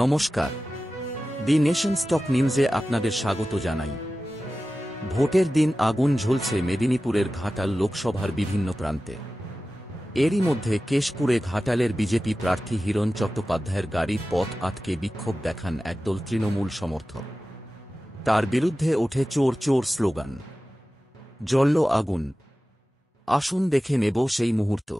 নমস্কার, দি nation stock নিউজে আপনাদের স্বাগত জানাই। ভোটের দিন আগুন ঝলছে মেদিনীপুরের ঘাটাল লোকসভার বিভিন্ন প্রান্তে। এরই মধ্যে কেশপুরে ঘাটালের বিজেপি প্রার্থী হিরণ চট্টোপাধ্যায়ের গাড়ির পথ আটকে বিক্ষোভ দেখান একদল তৃণমূল সমর্থক। তার বিরুদ্ধে ওঠে চোর চোর স্লোগান। জ্বলল আগুন। আসুন দেখে নেব সেই মুহূর্ত।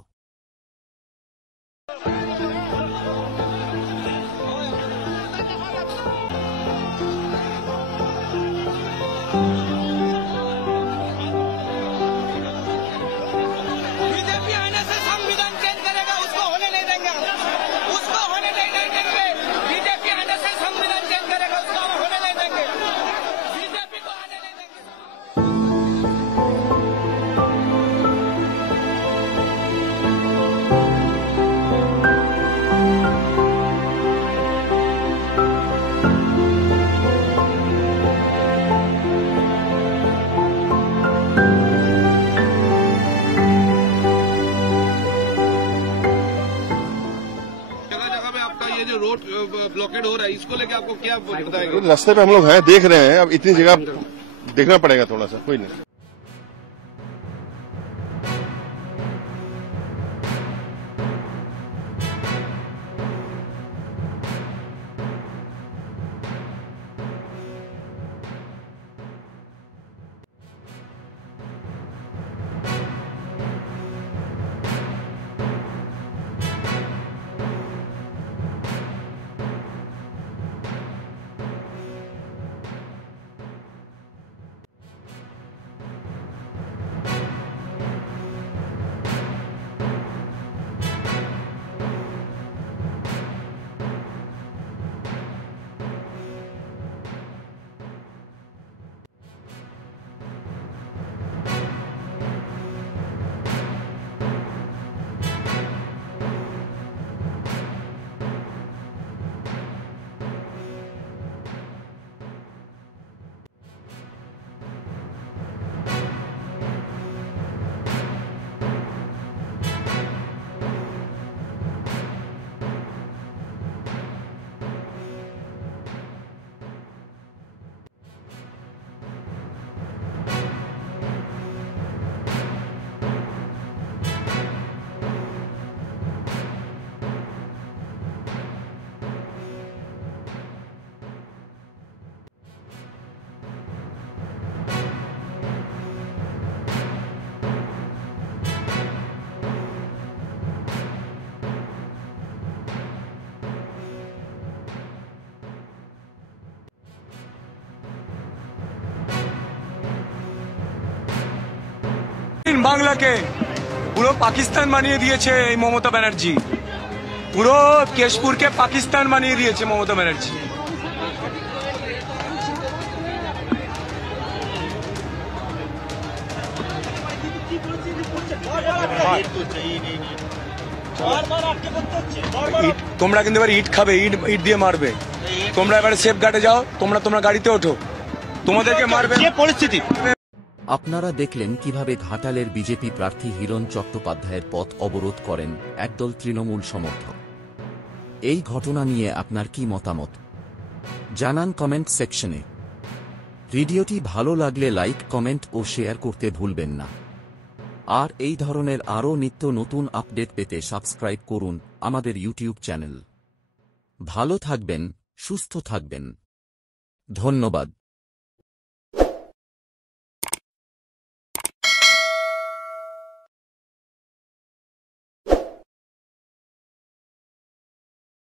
ये जो रोड ब्लॉकेड हो रहा है, इसको लेके आपको क्या बताएगा? रास्ते पे हम लोग हैं, देख रहे हैं। अब इतनी जगह देखना पड़ेगा थोड़ा सा, कोई नहीं। বাংলাকে পুরো পাকিস্তান বানিয়ে দিয়েছে এই মমতা ব্যানার্জি। পুরো কেশপুরকে পাকিস্তান বানিয়ে দিয়েছে মমতা ব্যানার্জি। তোমরা কিন্তু এবার ইট খাবে, ইট দিয়ে মারবে। তোমরা এবারে সেফ গার্ডে যাও, তোমরা গাড়িতে ওঠো, তোমাদেরকে মারবে পরিস্থিতি। আপনারা দেখলেন কিভাবে ঘাটালের বিজেপি প্রার্থী হিরণ চট্টোপাধ্যায়ের পথ অবরোধ করেন একদল তৃণমূল সমর্থক। এই ঘটনা নিয়ে আপনার কি মতামত জানান কমেন্ট সেকশনে। ভিডিওটি ভালো লাগলে লাইক, কমেন্ট ও শেয়ার করতে ভুলবেন না। আর এই ধরনের আরও নিত্য নতুন আপডেট পেতে সাবস্ক্রাইব করুন আমাদের ইউটিউব চ্যানেল। ভালো থাকবেন, সুস্থ থাকবেন। ধন্যবাদ।